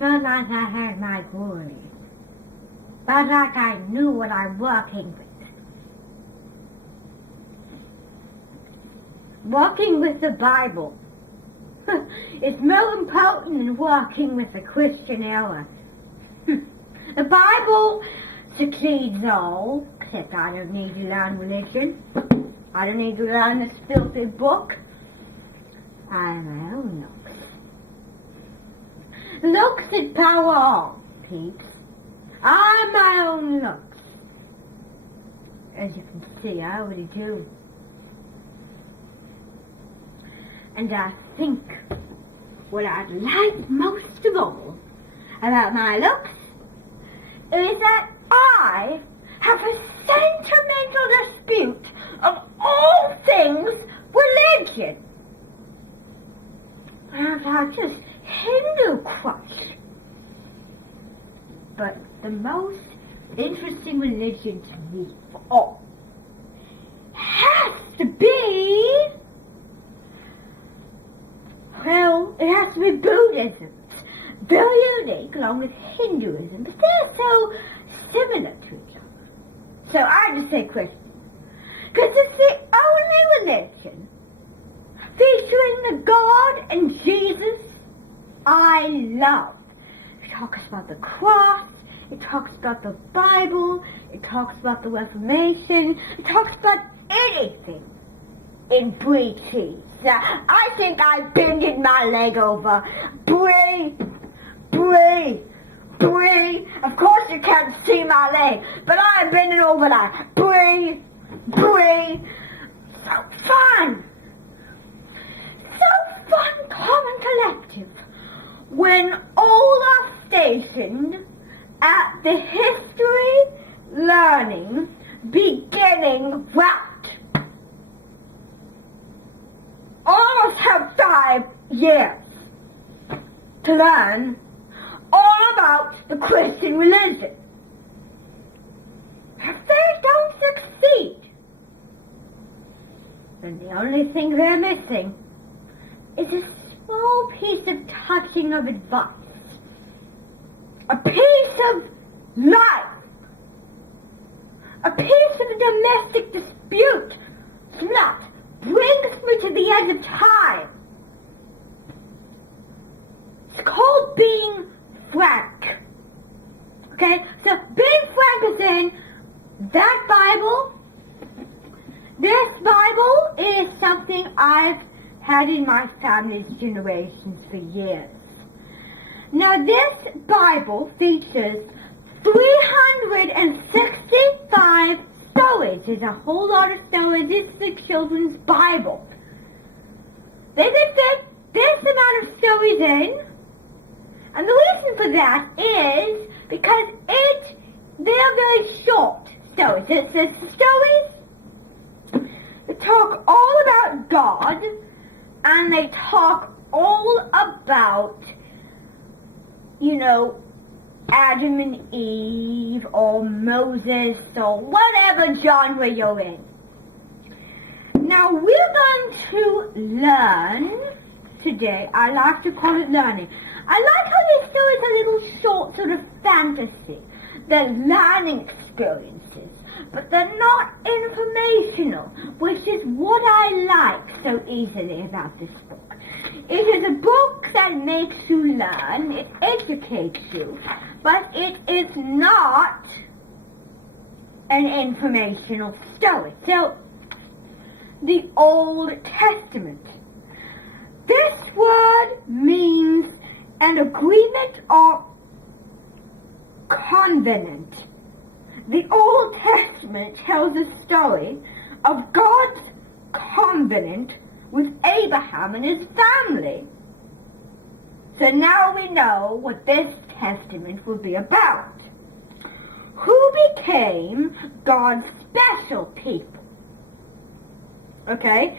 felt like I had my glory. Felt like I knew what I'm working with. Working with the Bible is more important than working with a Christian error. The Bible succeeds all, except I don't need to learn religion. I don't need to learn this filthy book. I am my own looks. Looks that power all, peeps. I'm my own looks. As you can see, I already do. And I think what I'd like most of all about my looks is that I have a sentimental dispute of all things religion. And I just Hindu crush. But the most interesting religion to me of all has to be, well, it has to be Buddhism. It's very unique along with Hinduism, but they're so similar to each other. So I just say Christian. Because it's the only religion featuring the God and Jesus I love. It talks about the cross, it talks about the Bible, it talks about the Reformation, it talks about anything in brie cheese. I think I bended my leg over. Brie, brie, brie. Of course you can't see my leg, but I'm bending over that. Brie, brie. So fun. So fun, calm and collective. When all are stationed at the history learning beginning route. Almost have 5 years to learn all about the Christian religion. If they don't succeed, then the only thing they're missing is a small piece of touching of advice. A piece of life. A piece of a domestic dispute that brings me to the edge of time. It's called being frank. Okay? So being frank is in that Bible. This Bible is something I've had in my family's generations for years. Now this Bible features 365 stories. There's a whole lot of stories. It's a children's Bible. They can fit this amount of stories in. And the reason for that is because they're very short stories. It's stories that talk all about God, and they talk all about, Adam and Eve, or Moses, or whatever genre you're in. Now, we're going to learn today. I like to call it learning. I like how these stories are little short sort of fantasy. They're learning experiences, but they're not informational, which is what I like so easily about this book. It is a book that makes you learn, it educates you, but it is not an informational story. So, the Old Testament. This word means an agreement or covenant. The Old Testament tells a story of God's covenant with Abraham and his family. So now we know what this testament will be about. Who became God's special people? Okay,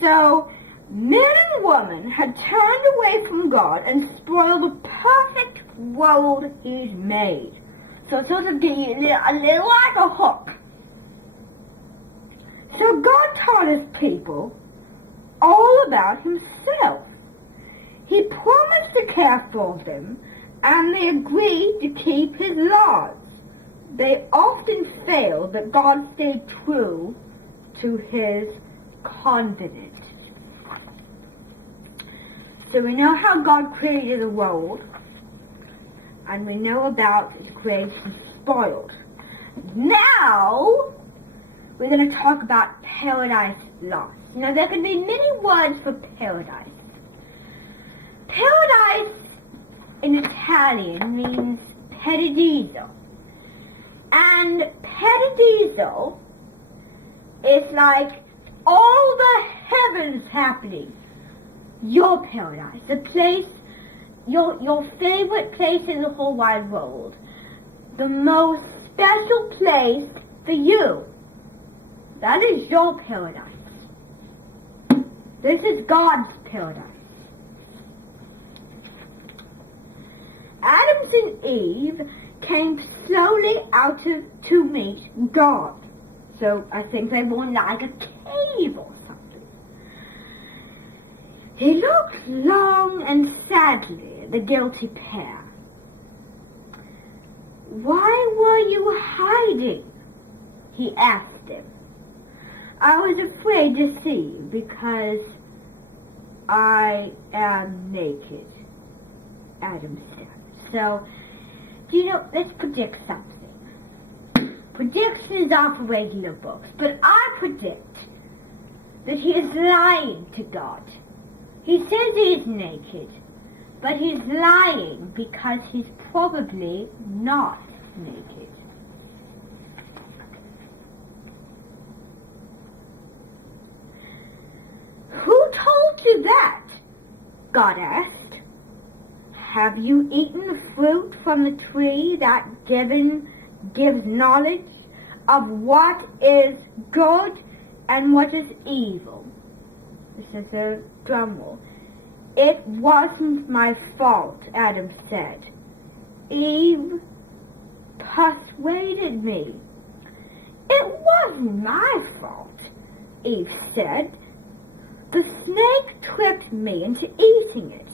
so men and women had turned away from God and spoiled the perfect world He's made. So sort of a little like a hook. So God taught His people all about Himself. He promised to care for them and they agreed to keep his laws. They often failed, but God stayed true to his covenant. So we know how God created the world, and we know about his creation spoiled. Now, we're going to talk about paradise lost. Now, there can be many words for paradise. Paradise in Italian means paradiso. And paradiso is like all the heavens happening. Your paradise, the place, your favorite place in the whole wide world. The most special place for you. That is your paradise. This is God's paradise. Adam and Eve came slowly out to meet God. So I think they were in like a cave or something. He looked long and sadly at the guilty pair. "Why were you hiding?" he asked them. "I was afraid to see you because I am naked," Adam said. So, let's predict something. Predictions are for regular books, but I predict that he is lying to God. He says he is naked, but he's lying because he's probably not naked. "Who told you that?" God asked. "Have you eaten the fruit from the tree that gives knowledge of what is good and what is evil?" This is a drum roll. "It wasn't my fault," Adam said. "Eve persuaded me." "It wasn't my fault," Eve said. "The snake tricked me into eating it."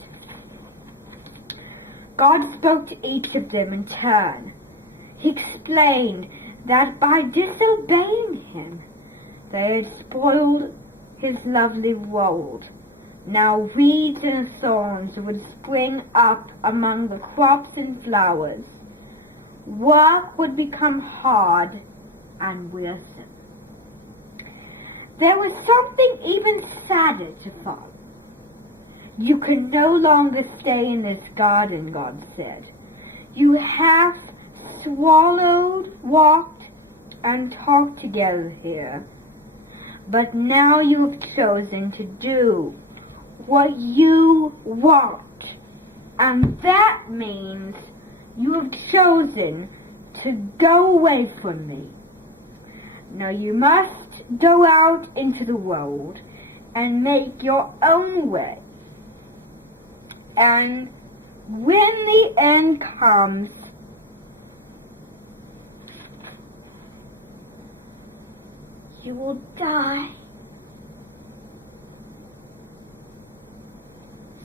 God spoke to each of them in turn. He explained that by disobeying him, they had spoiled his lovely world. Now weeds and thorns would spring up among the crops and flowers. Work would become hard and wearisome. There was something even sadder to follow. "You can no longer stay in this garden," God said. "You have swallowed, walked, and talked together here. But now you have chosen to do what you want. And that means you have chosen to go away from me. Now you must go out into the world and make your own way. And when the end comes, you will die."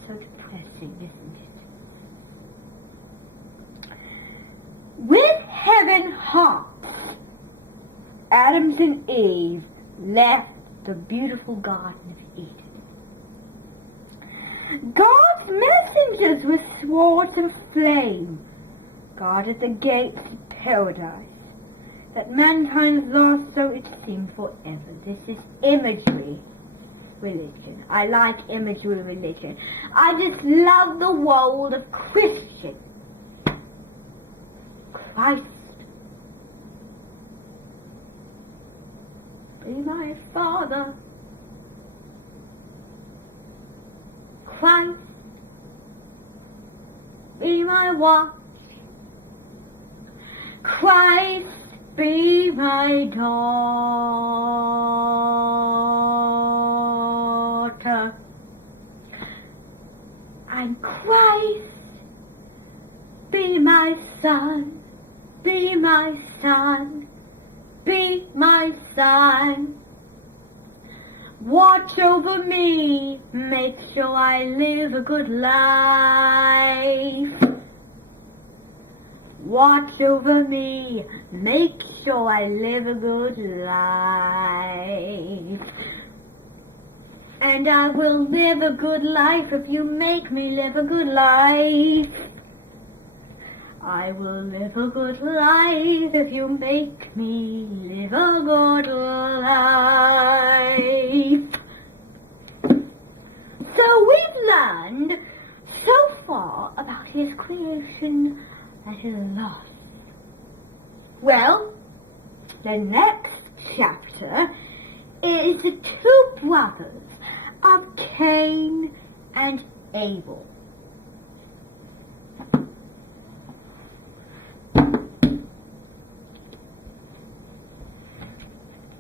So depressing, isn't it? With heaven hearts, Adam and Eve left the beautiful Garden of Eden. God's messengers were swords of flame, guarded the gates of paradise, that mankind lost, so it seemed forever. This is imagery religion. I like imagery religion. I just love the world of Christian. Christ, be my Father. Christ, be my watch. Christ, be my daughter. And Christ, be my son. Be my son. Be my son. Watch over me, make sure I live a good life. watch over me, make sure I live a good life. And I will live a good life if you make me live a good life. I will live a good life if you make me live a good life. So we've learned so far about his creation and his loss. Well, the next chapter is the two brothers of Cain and Abel.